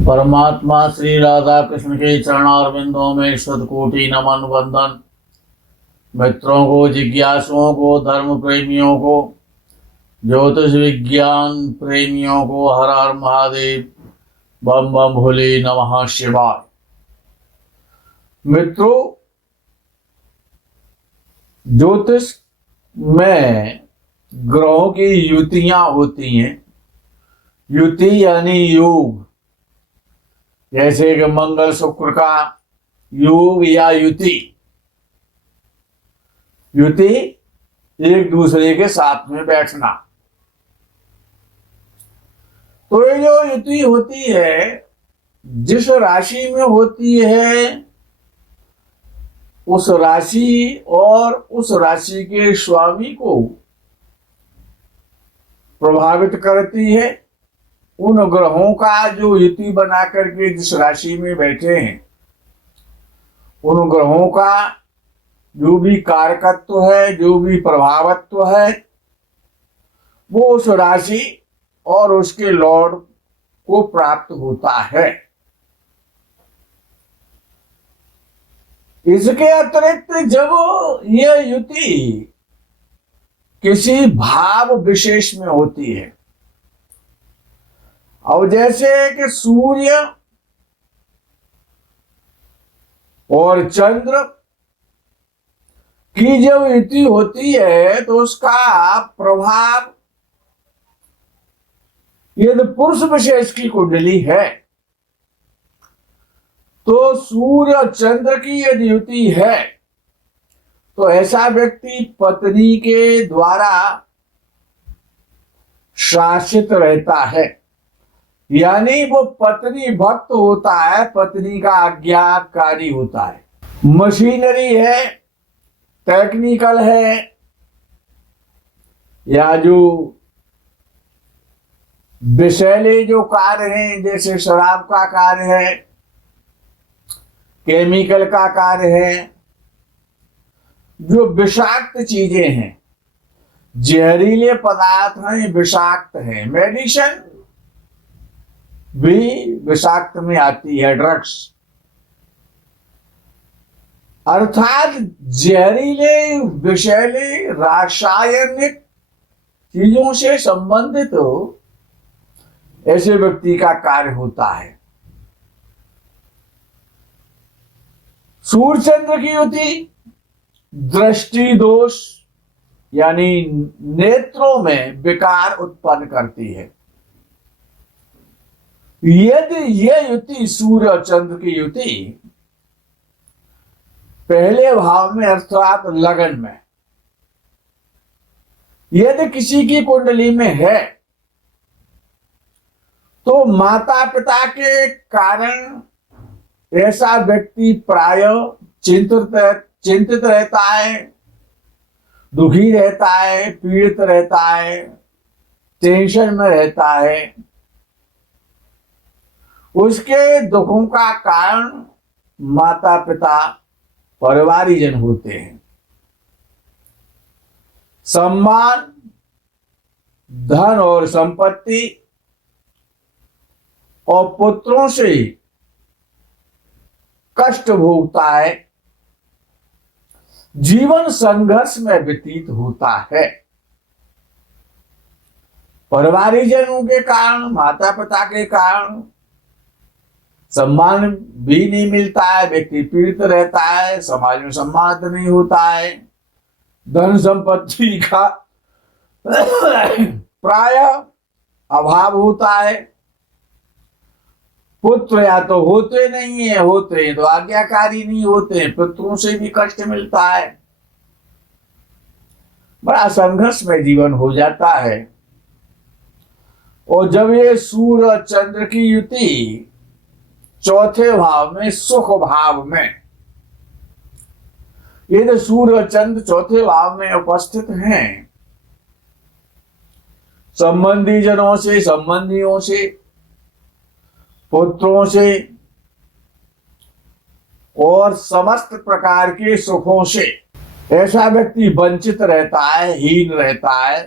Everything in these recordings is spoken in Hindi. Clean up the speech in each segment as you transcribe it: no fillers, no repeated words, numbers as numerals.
परमात्मा श्री राधा कृष्ण के चरणारविंदों में शतकोटि नमन वंदन। मित्रों को, जिज्ञासुओं को, धर्म प्रेमियों को, ज्योतिष विज्ञान प्रेमियों को हर हर महादेव, बम बम भोले नमः शिवाय। मित्रों, ज्योतिष में ग्रहों की युतियां होती हैं। युति यानी योग, जैसे कि मंगल शुक्र का योग या युति। युति एक दूसरे के साथ में बैठना। तो ये जो युति होती है, जिस राशि में होती है, उस राशि और उस राशि के स्वामी को प्रभावित करती है। उन ग्रहों का जो युति बना करके जिस राशि में बैठे हैं, उन ग्रहों का जो भी कारकत्व है, जो भी प्रभावत्व है, वो उस राशि और उसके लॉर्ड को प्राप्त होता है। इसके अतिरिक्त जब यह युति किसी भाव विशेष में होती है, और जैसे कि सूर्य और चंद्र की जब युति होती है, तो उसका प्रभाव, यदि पुरुष विशेष की कुंडली है तो सूर्य और चंद्र की यदि युति है, तो ऐसा व्यक्ति पत्नी के द्वारा शासित रहता है। यानी वो पत्नी भक्त होता है, पत्नी का आज्ञाकारी होता है। मशीनरी है, टेक्निकल है, या जो विषैले जो कार्य हैं, जैसे शराब का कार्य है, केमिकल का कार्य है, जो विषाक्त चीजें हैं, जहरीले पदार्थ हैं, विषाक्त हैं। मेडिसिन भी विषाक्त में आती है, ड्रग्स। अर्थात जहरीले विषैले रासायनिक चीजों से संबंधित ऐसे व्यक्ति का कार्य होता है। सूर्य चंद्र की युति दृष्टि दोष यानी नेत्रों में विकार उत्पन्न करती है। यदि यह युति, सूर्य और चंद्र की युति पहले भाव में अर्थात लगन में यदि किसी की कुंडली में है, तो माता पिता के कारण ऐसा व्यक्ति प्राय चिंतित रहता है, दुखी रहता है, पीड़ित रहता है, टेंशन में रहता है। उसके दुखों का कारण माता पिता, परिवारीजन होते हैं। सम्मान, धन और संपत्ति और पुत्रों से कष्ट भोगता है। जीवन संघर्ष में व्यतीत होता है। परिवारीजनों के कारण, माता पिता के कारण सम्मान भी नहीं मिलता है, व्यक्ति पीड़ित रहता है, समाज में सम्मान नहीं होता है। धन संपत्ति का प्राय अभाव होता है। पुत्र या तो होते नहीं है, होते हैं तो आज्ञाकारी नहीं होते, पुत्रों से भी कष्ट मिलता है। बड़ा संघर्ष में जीवन हो जाता है। और जब ये सूर्य और चंद्र की युति चौथे भाव में, सुख भाव में, यदि सूर्य और चंद्र चौथे भाव में उपस्थित हैं, संबंधी जनों से, संबंधियों से, पुत्रों से और समस्त प्रकार के सुखों से ऐसा व्यक्ति वंचित रहता है, हीन रहता है।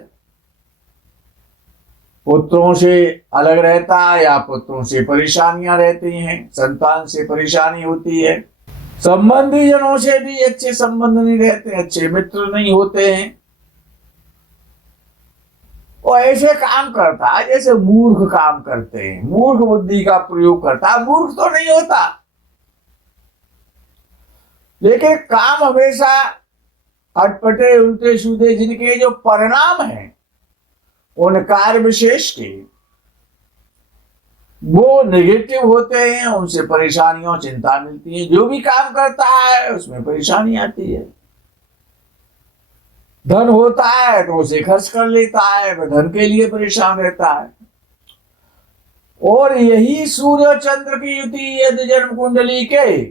पुत्रों से अलग रहता है या पुत्रों से परेशानियां रहती हैं, संतान से परेशानी होती है। संबंधी जनों से भी अच्छे संबंध नहीं रहते, अच्छे मित्र नहीं होते हैं। वो ऐसे काम करता है जैसे मूर्ख काम करते हैं, मूर्ख बुद्धि का प्रयोग करता है। मूर्ख तो नहीं होता, लेकिन काम हमेशा अटपटे उल्टे सीधे जिनके जो परिणाम हैं उन कार्य विशेष के वो नेगेटिव होते हैं, उनसे परेशानियों चिंता मिलती है। जो भी काम करता है उसमें परेशानी आती है। धन होता है तो उसे खर्च कर लेता है, वह धन के लिए परेशान रहता है। और यही सूर्य चंद्र की युति यदि जन्म कुंडली के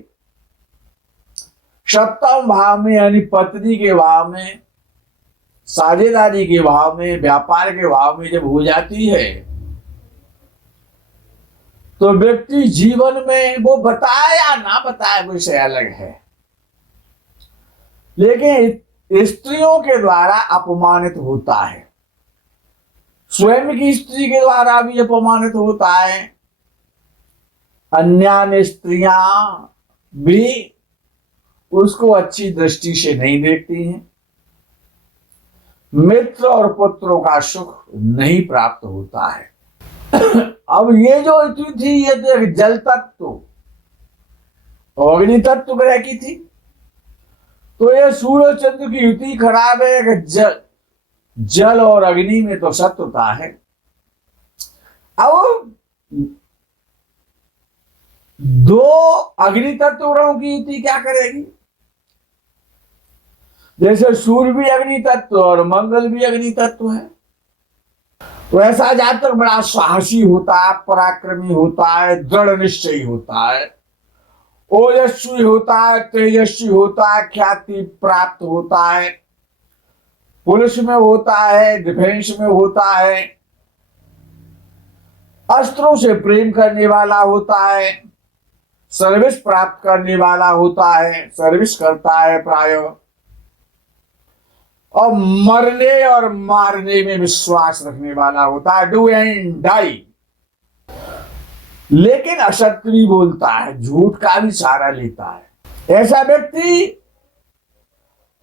सप्तम भाव में यानी पत्नी के भाव में, साझेदारी के भाव में, व्यापार के भाव में जब हो जाती है तो व्यक्ति जीवन में वो बताए या ना बताए विषय अलग है, लेकिन स्त्रियों के द्वारा अपमानित होता है, स्वयं की स्त्री के द्वारा भी अपमानित होता है, अन्य स्त्रियां भी उसको अच्छी दृष्टि से नहीं देखती हैं, मित्र और पुत्रों का सुख नहीं प्राप्त होता है। अब ये जो थी ये तो एक जल तत्व और अग्नि तत्व ग्रह की थी, तो ये सूर्य चंद्र की युति खराब है। जल और अग्नि में तो शत्रुता है। अब दो अग्नि तत्व ग्रहों की युति क्या करेगी? जैसे सूर्य भी अग्नि तत्व और मंगल भी अग्नि तत्व है, वैसा जातक बड़ा साहसी होता है, पराक्रमी होता है, दृढ़ निश्चयी होता है, ओजस्वी होता है, तेजस्वी होता है, ख्याति प्राप्त होता है, पुलिस में होता है, डिफेंस में होता है, अस्त्रों से प्रेम करने वाला होता है, सर्विस प्राप्त करने वाला होता है, सर्विस करता है प्राय, और मरने और मारने में विश्वास रखने वाला होता है, डू एंड डाई। लेकिन असत्य भी बोलता है, झूठ का भी सहारा लेता है। ऐसा व्यक्ति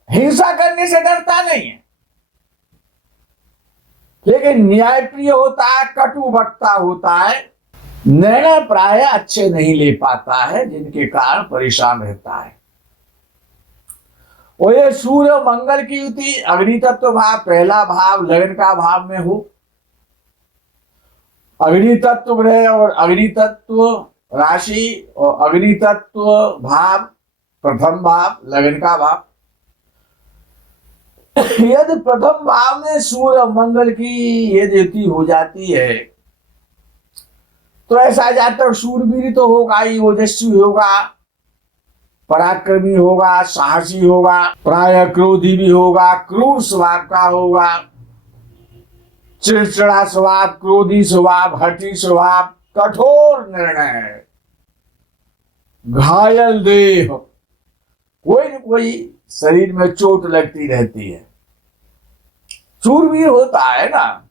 हिंसा करने से डरता नहीं है, लेकिन न्यायप्रिय होता है, कटु वक्ता होता है, निर्णय प्राय अच्छे नहीं ले पाता है, जिनके कारण परेशान रहता है। और ये सूर्य मंगल की युति अग्नि तत्व भाव, पहला भाव लगन का भाव में हो, अग्नि तत्व ग्रह और अग्नि तत्व राशि और अग्नि तत्व भाव प्रथम भाव लगन का भाव, यदि प्रथम भाव में सूर्य मंगल की यदि युति हो जाती है तो ऐसा जातक सूरवीर तो होगा ही, ओजस्वी होगा, पराक्रमी होगा, साहसी होगा, प्राय क्रोधी भी होगा, क्रूर स्वभाव का होगा, चिड़चिड़ा स्वभाव, क्रोधी स्वभाव, हठी स्वभाव, कठोर निर्णय, घायल देह, कोई न कोई शरीर में चोट लगती रहती है। शूरवीर होता है ना,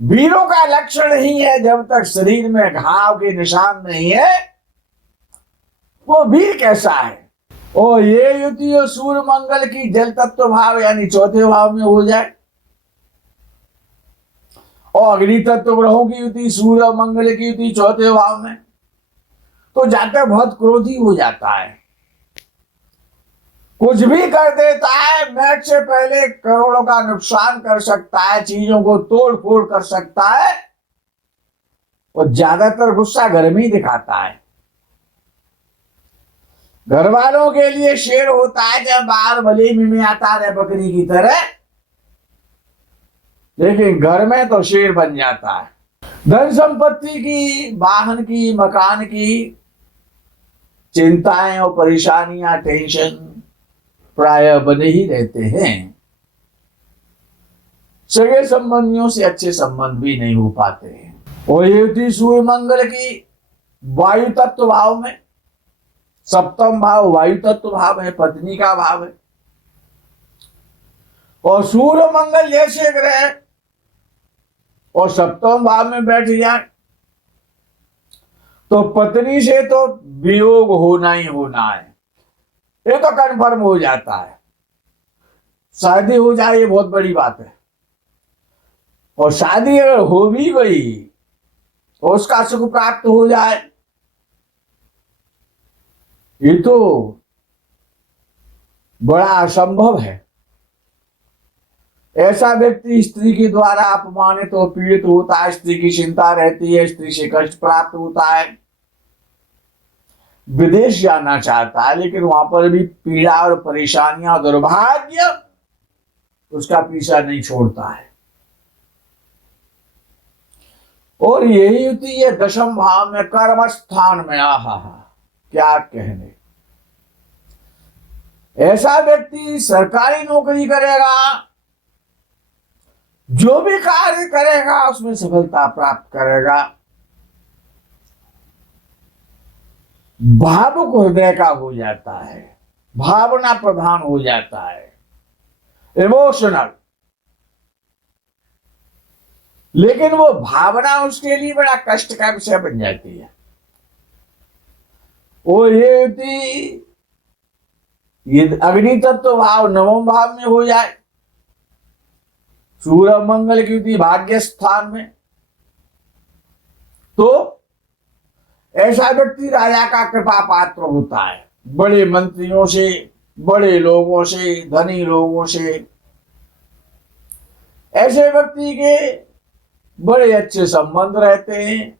वीरों का लक्षण ही है जब तक शरीर में घाव के निशान नहीं है वो वीर कैसा है। और ये युति सूर्य मंगल की जल तत्व भाव यानी चौथे भाव में हो जाए और अग्नि तत्व ग्रहों की युति सूर्य और मंगल की युति चौथे भाव में, तो जाते बहुत क्रोधी हो जाता है, कुछ भी कर देता है, मैच से पहले करोड़ों का नुकसान कर सकता है, चीजों को तोड़ फोड़ कर सकता है, और ज्यादातर गुस्सा घर में ही दिखाता है। घर वालों के लिए शेर होता है, जब बाहर भले में आता है बकरी की तरह, लेकिन घर में तो शेर बन जाता है। धन संपत्ति की, वाहन की, मकान की चिंताएं और परेशानियां, टेंशन प्राय बने ही रहते हैं। सगे संबंधियों से अच्छे संबंध भी नहीं हो पाते हैं। और ये सूर्य मंगल की वायु तत्व भाव में, सप्तम भाव वायु तत्व भाव है, पत्नी का भाव है, और सूर्य मंगल जैसे ग्रह और सप्तम भाव में बैठ जाए तो पत्नी से तो वियोग होना ही होना है, ये तो कन्फर्म हो जाता है। शादी हो जाए ये बहुत बड़ी बात है, और शादी अगर हो भी गई और उसका सुख प्राप्त हो जाए ये तो बड़ा असंभव है। ऐसा व्यक्ति स्त्री के द्वारा अपमानित और पीड़ित होता है, स्त्री की चिंता रहती है, स्त्री से कष्ट प्राप्त होता है, विदेश जाना चाहता है, लेकिन वहां पर भी पीड़ा और परेशानियां, दुर्भाग्य उसका पीछा नहीं छोड़ता है। और यही होती है दशम भाव में कर्म स्थान में। आहा, क्या कहने। ऐसा व्यक्ति सरकारी नौकरी करेगा, जो भी कार्य करेगा उसमें सफलता प्राप्त करेगा, भावुक हृदय का हो जाता है, भावना प्रधान हो जाता है, इमोशनल। लेकिन वो भावना उसके लिए बड़ा कष्ट का विषय बन जाती है। वो ये अग्नि तत्व भाव नवम भाव में हो जाए, सूर्य मंगल की युति भाग्य स्थान में, तो ऐसा व्यक्ति राजा का कृपा पात्र होता है। बड़े मंत्रियों से, बड़े लोगों से, धनी लोगों से, ऐसे व्यक्ति के बड़े अच्छे संबंध रहते हैं।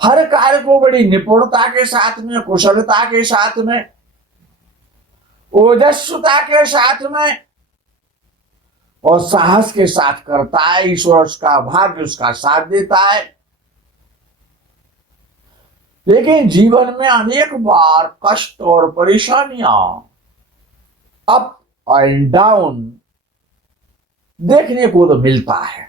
हर कार्य को बड़ी निपुणता के साथ में, कुशलता के साथ में, ओजस्वता के साथ में और साहस के साथ करता है। ईश्वर उसका, भाग्य उसका साथ देता है। लेकिन जीवन में अनेक बार कष्ट और परेशानियां, अप एंड डाउन देखने को तो मिलता है।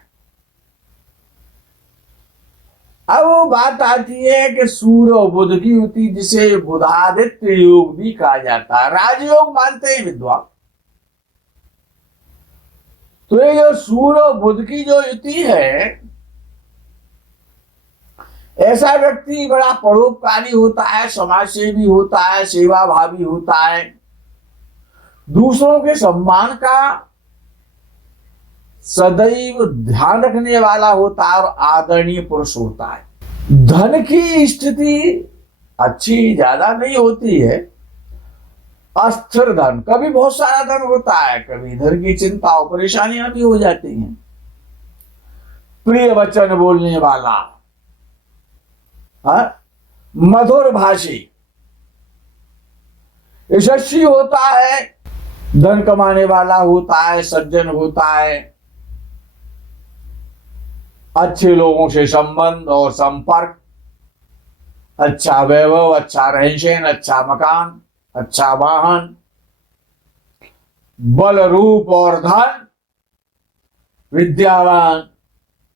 अब वो बात आती है कि सूर्य और बुध की युति, जिसे बुधादित्य योग भी कहा जाता है, राजयोग मानते हैं विद्वान। तो ये जो सूर्य और बुध की जो युति है, ऐसा व्यक्ति बड़ा परोपकारी होता है, समाज सेवी होता है, सेवा भावी होता है, दूसरों के सम्मान का सदैव ध्यान रखने वाला होता है और आदरणीय पुरुष होता है। धन की स्थिति अच्छी ज्यादा नहीं होती है, अस्थिर धन, कभी बहुत सारा धन होता है, कभी धन की चिंता और परेशानियां भी हो जाती हैं। प्रिय वचन बोलने वाला, मधुर भाषी, यशस्वी होता है, धन कमाने वाला होता है, सज्जन होता है, अच्छे लोगों से संबंध और संपर्क, अच्छा वैभव, अच्छा रहन सहन, अच्छा मकान, अच्छा वाहन, बल रूप और धन, विद्यावान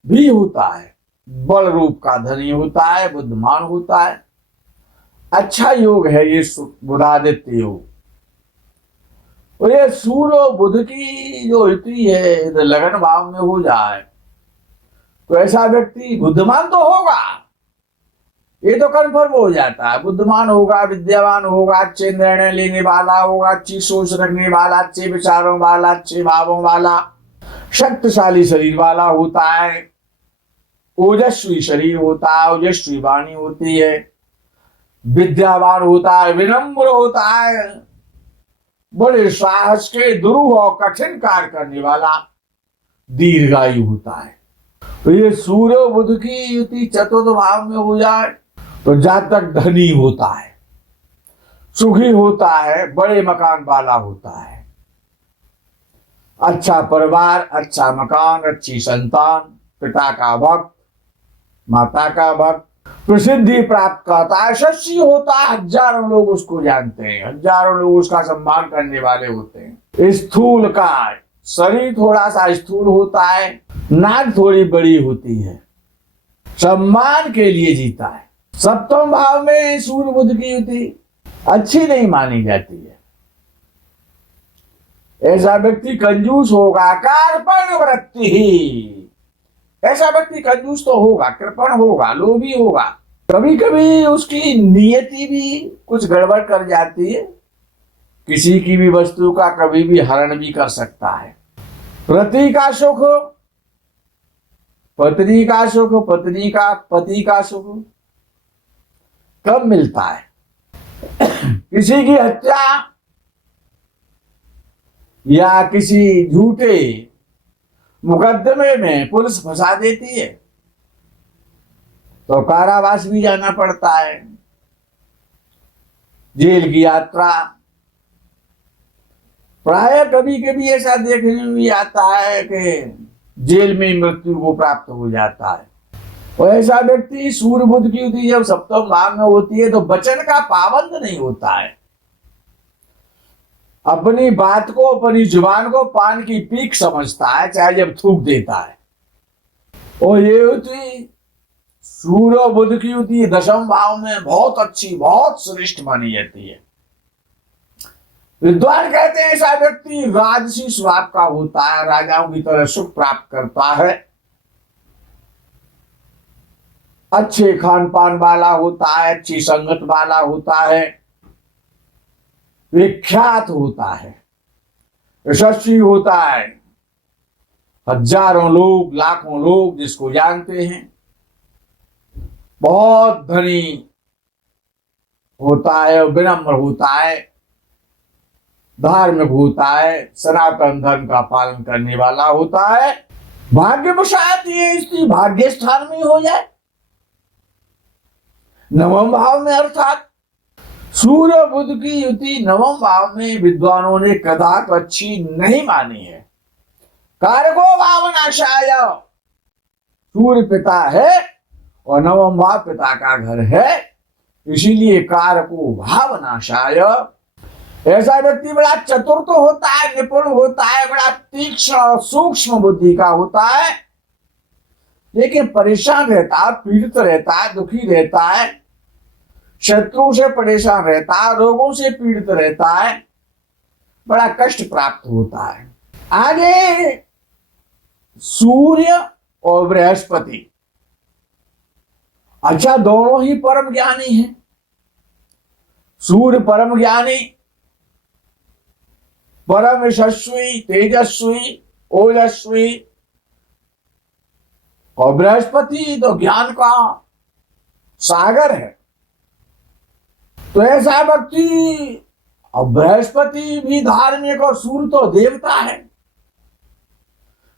भी होता है, बल रूप का धनी होता है, बुद्धिमान होता है। अच्छा योग है ये बुधादित्य योग। और ये सूर्य और बुध की जो युति है, लगन भाव में हो जाए तो ऐसा व्यक्ति बुद्धिमान तो होगा, ये तो कन्फर्म हो जाता है। बुद्धिमान होगा, विद्यावान होगा, अच्छे निर्णय लेने वाला होगा, अच्छी सोच रखने वाला, अच्छे विचारों वाला, अच्छे भावों वाला, शक्तिशाली शरीर वाला होता है, ओजस्वी शरीर होता है, ओजस्वी वाणी होती है, विद्यावान होता है, विनम्र होता है, बड़े साहस के दुरूह और कठिन कार्य करने वाला, दीर्घायु होता है। तो ये सूर्य बुध की युति चतुर्थ भाव में हो जाए तो जातक धनी होता है, सुखी होता है, बड़े मकान वाला होता है, अच्छा परिवार, अच्छा मकान, अच्छी संतान, पिता का भक्त, माता का भक्त, प्रसिद्धि प्राप्त करता है, यशस्वी होता है, हजारों लोग उसको जानते हैं, हजारों लोग उसका सम्मान करने वाले होते हैं। स्थूल का शरीर थोड़ा सा स्थूल होता है, नाक थोड़ी बड़ी होती है, सम्मान के लिए जीता है। सप्तम भाव में सूर्य बुध की युति अच्छी नहीं मानी जाती है। ऐसा व्यक्ति कंजूस होगा, कार्पण्य वृत्ति ही, ऐसा व्यक्ति कंजूस तो होगा, कृपण होगा, लोभी होगा, कभी कभी उसकी नियति भी कुछ गड़बड़ कर जाती है, किसी की भी वस्तु का कभी भी हरण भी कर सकता है। पति का सुख, पत्नी का सुख, पत्नी का पति का सुख कब मिलता है? किसी की हत्या या किसी झूठे मुकदमे में पुलिस फंसा देती है तो कारावास भी जाना पड़ता है, जेल की यात्रा। प्राय कभी कभी ऐसा देखने में भी आता है कि जेल में मृत्यु को प्राप्त हो जाता है। और ऐसा व्यक्ति सूर्य बुध की युति जब सप्तम भाव में होती है तो वचन का पाबंद नहीं होता है, अपनी बात को, अपनी जुबान को पान की पीक समझता है, चाहे जब थूक देता है। और ये युति सूर्य और बुध की युति दशम भाव में बहुत अच्छी, बहुत श्रेष्ठ मानी जाती है। विद्वान कहते हैं ऐसा व्यक्ति राजसी स्वभाव का होता है, राजाओं की तरह सुख प्राप्त करता है, अच्छे खान पान वाला होता है, अच्छी संगत वाला होता है, विख्यात होता है, यशस्वी होता है, हजारों लोग, लाखों लोग जिसको जानते हैं, बहुत धनी होता है, विनम्र होता है, धार्मिक होता है, सनातन धर्म का पालन करने वाला होता है। भाग्यवशात ये स्त्री भाग्य स्थान में हो जाए, नवम भाव में, अर्थात सूर्य बुध की युति नवम भाव में विद्वानों ने कदाच अच्छी नहीं मानी है। कारको भावनाशाय, सूर्य पिता है और नवम भाव पिता का घर है, इसीलिए कारको भावनाशाय। ऐसा व्यक्ति बड़ा चतुर तो होता है, निपुण होता है, बड़ा तीक्ष्ण और सूक्ष्म बुद्धि का होता है, लेकिन परेशान रहता है, पीड़ित रहता है, दुखी रहता है, शत्रुओं से परेशान रहता है, रोगों से पीड़ित रहता है, बड़ा कष्ट प्राप्त होता है। आगे सूर्य और बृहस्पति, अच्छा दोनों ही परम ज्ञानी हैं। सूर्य परम ज्ञानी, परम यशस्वी, तेजस्वी, ओजस्वी, और बृहस्पति तो ज्ञान का सागर है। तो ऐसा व्यक्ति, और बृहस्पति भी धार्मिक और सूर्य तो देवता है,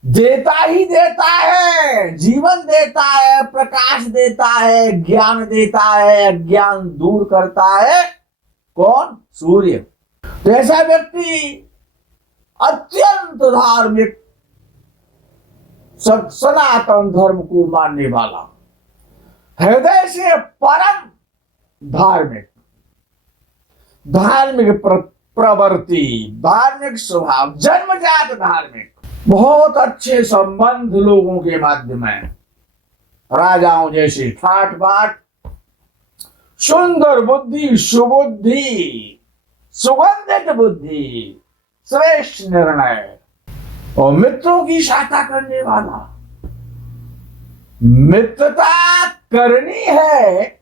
देता ही देता है, जीवन देता है, प्रकाश देता है, ज्ञान देता है, अज्ञान दूर करता है। कौन? सूर्य। तो ऐसा व्यक्ति अत्यंत धार्मिक, सनातन धर्म को मानने वाला, हृदय से परम धार्मिक, धार्मिक प्रवृत्ति, धार्मिक स्वभाव, जन्मजात धार्मिक, बहुत अच्छे संबंध लोगों के माध्यम में, राजाओं जैसे ठाट बाट, सुंदर बुद्धि, सुबुद्धि, सुगंधित बुद्धि, श्रेष्ठ निर्णय, और मित्रों की सहायता करने वाला। मित्रता करनी है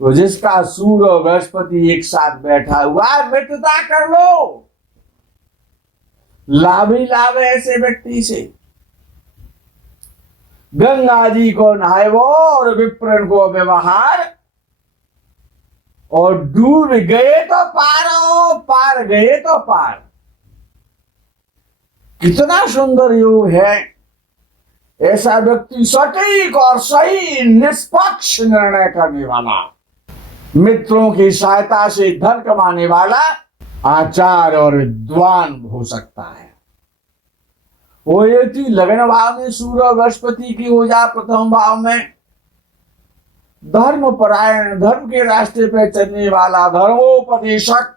तो जिसका सूर्य और बृहस्पति एक साथ बैठा हुआ है, मित्रता कर लो, लाभ ही लाभ है ऐसे व्यक्ति से। गंगा जी को नहाए वो और विप्रन को व्यवहार, और डूब गए तो पार, पार गए तो पार। कितना सुंदर योग है। ऐसा व्यक्ति सटीक और सही निष्पक्ष निर्णय करने वाला, मित्रों की सहायता से धन कमाने वाला, आचार्य और विद्वान हो सकता है। वो ये थी लग्न भाव में सूर्य और बृहस्पति की हो जा, प्रथम भाव में धर्म परायण, धर्म के रास्ते पे चलने वाला, धर्मोपदेशक,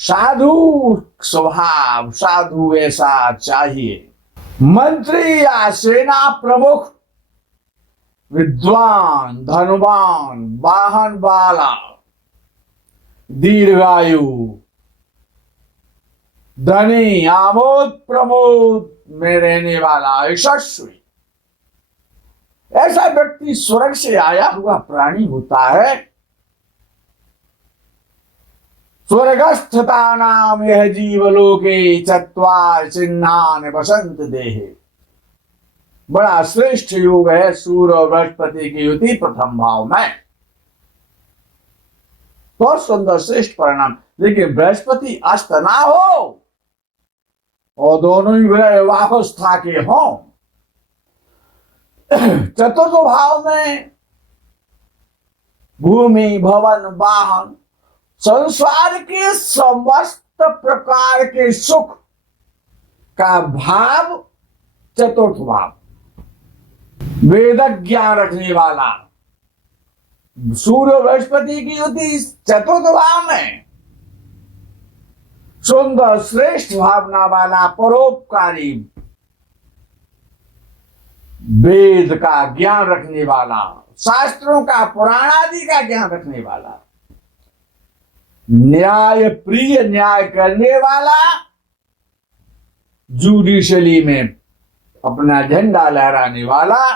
साधु स्वभाव, साधु ऐसा चाहिए। मंत्री या सेना प्रमुख, विद्वान, धनवान, वाहन वाला, दीर्घायु, धनी, आमोद प्रमोद में रहने वाला यशस्वी, ऐसा व्यक्ति स्वर्ग से आया हुआ प्राणी होता है। स्वर्गस्थता नाम यह जीवलोके चत्वार चिन्हान बसंत देहे। बड़ा श्रेष्ठ योग है सूर्य और बृहस्पति की युति प्रथम भाव में। बहुत सुंदर श्रेष्ठ परिणाम। लेकिन बृहस्पति अस्त ना हो और दोनों ही विवाहावस्था के हों। चतुर्थ भाव में भूमि भवन वाहन संसार के समस्त प्रकार के सुख का भाव चतुर्थ भाव, वेद ज्ञान रखने वाला सूर्य बृहस्पति की युति चतुर्थ भाव में, सुंदर श्रेष्ठ भावना वाला परोपकारी, वेद का ज्ञान रखने वाला, शास्त्रों का पुराण आदि का ज्ञान रखने वाला, न्याय प्रिय न्याय करने वाला, जुडिशली में अपना झंडा लहराने वाला,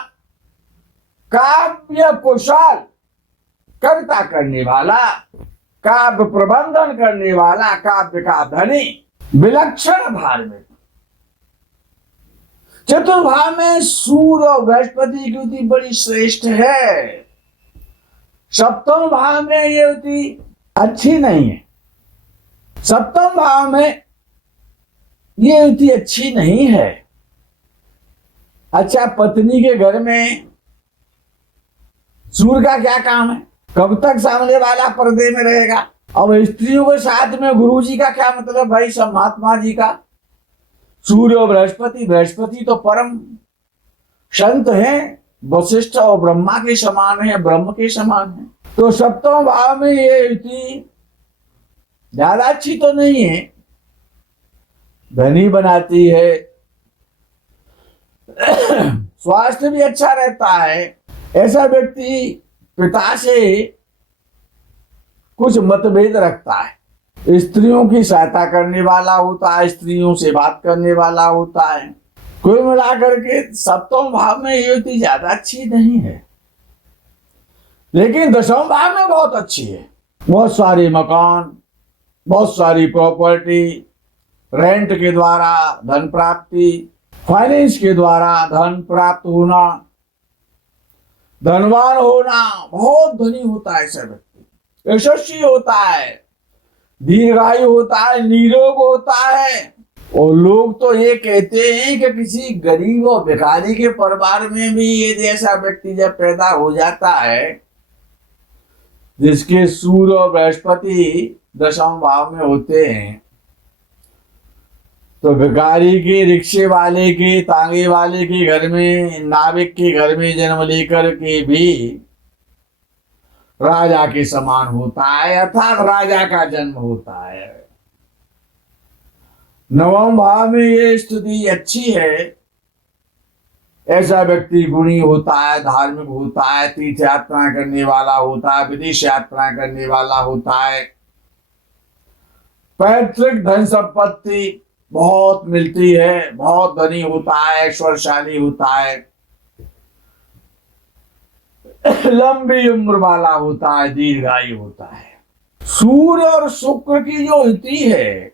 काव्य कुशल कविता करने वाला, काव्य प्रबंधन करने वाला, काव्य का धनी, विलक्षण धार्मिक। चतुर्भाव में सूर्य और बृहस्पति की युति बड़ी श्रेष्ठ है। सप्तम भाव में ये युति अच्छी नहीं है। सप्तम भाव में ये युति अच्छी नहीं है। अच्छा, पत्नी के घर में सूर्य का क्या काम है? कब तक सामने वाला पर्दे में रहेगा? अब स्त्रियों के साथ में गुरु जी का क्या मतलब भाई? सब महात्मा जी का। सूर्य और बृहस्पति, बृहस्पति तो परम संत है, वशिष्ठ और ब्रह्मा के समान है, ब्रह्म के समान है। तो सप्तम भाव में ये युति ज्यादा अच्छी तो नहीं है। धनी बनाती है, स्वास्थ्य भी अच्छा रहता है। ऐसा व्यक्ति पिता से कुछ मतभेद रखता है, स्त्रियों की सहायता करने वाला होता है, स्त्रियों से बात करने वाला होता है। कुल मिलाकर के सप्तम भाव में ये युति ज्यादा अच्छी नहीं है। लेकिन दशम भाव में बहुत अच्छी है। बहुत सारे मकान, बहुत सारी प्रॉपर्टी, रेंट के द्वारा धन प्राप्ति, फाइनेंस के द्वारा धन प्राप्त होना, धनवान होना, बहुत धनी होता है ऐसा व्यक्ति, यशस्वी होता है, दीर्घायु होता है, निरोग होता है। और लोग तो ये कहते हैं कि किसी गरीब और भिखारी के परिवार में भी ये ऐसा व्यक्ति जब पैदा हो जाता है जिसके सूर्य और बृहस्पति दशम भाव में होते हैं, तो भिखारी के, रिक्शे वाले के, तांगे वाले के घर में, नाविक के घर में जन्म लेकर के भी राजा के समान होता है, अर्थात राजा का जन्म होता है। नवम भाव में ये स्थिति अच्छी है। ऐसा व्यक्ति गुणी होता है, धार्मिक होता है, तीर्थ यात्रा करने वाला होता है, विदेश यात्रा करने वाला होता है, पैतृक धन संपत्ति बहुत मिलती है, बहुत धनी होता है, ऐश्वर्यशाली होता है, लंबी उम्र वाला होता है, दीर्घायु होता है। सूर्य और शुक्र की जो युति है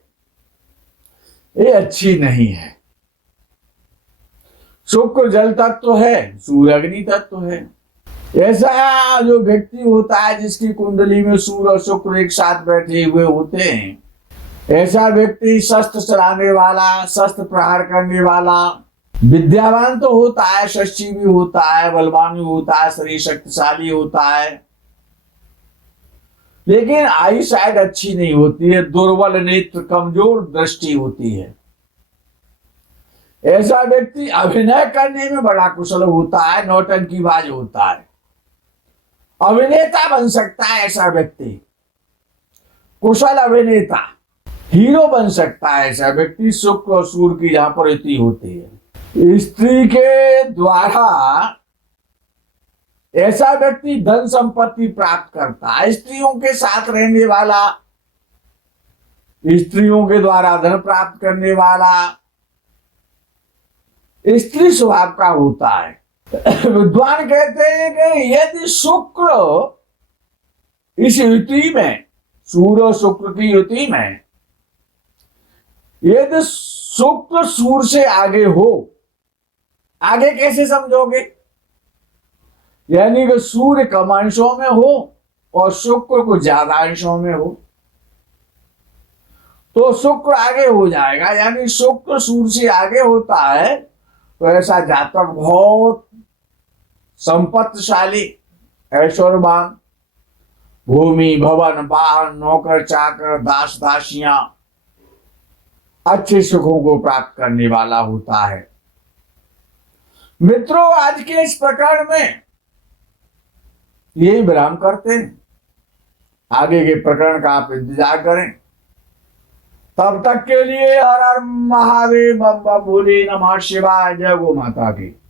ये अच्छी नहीं है। शुक्र जल तत्व है, सूर्य अग्नि तत्व है। ऐसा जो व्यक्ति होता है जिसकी कुंडली में सूर्य और शुक्र एक साथ बैठे हुए होते हैं, ऐसा व्यक्ति शस्त्र चलाने वाला, शस्त्र प्रहार करने वाला, विद्यावान तो होता है, शस्त्री भी होता है, बलवान भी होता है, शरीर शक्तिशाली होता है, लेकिन आई साइड अच्छी नहीं होती है, दुर्बल नेत्र, कमजोर दृष्टि होती है। ऐसा व्यक्ति अभिनय करने में बड़ा कुशल होता है, नौटंकीबाज होता है, अभिनेता बन सकता है ऐसा व्यक्ति, कुशल अभिनेता, हीरो बन सकता है ऐसा व्यक्ति। शुक्र और सूर्य की जहां पर युति होती है, स्त्री के द्वारा ऐसा व्यक्ति धन संपत्ति प्राप्त करता है, स्त्रियों के साथ रहने वाला, स्त्रियों के द्वारा धन प्राप्त करने वाला, स्त्री स्वभाव का होता है। विद्वान कहते हैं कि यदि शुक्र इस युति में, सूर्य और शुक्र की युति में, यदि शुक्र सूर्य से आगे हो, आगे कैसे समझोगे? यानी कि सूर्य कम अंशों में हो और शुक्र को ज्यादा अंशों में हो, तो शुक्र आगे हो जाएगा। यानी शुक्र सूर्य से आगे होता है तो ऐसा जातक बहुत संपत्तिशाली, ऐश्वर्यवान, भूमि, भवन, वाहन, नौकर चाकर, दास दासियां, अच्छे सुखों को प्राप्त करने वाला होता है। मित्रों, आज के इस प्रकरण में यही विराम करते हैं। आगे के प्रकरण का आप इंतजार करें। तब तक के लिए हर हर महादेव, बम बम भोले, नमः शिवाय, जय गो माता की।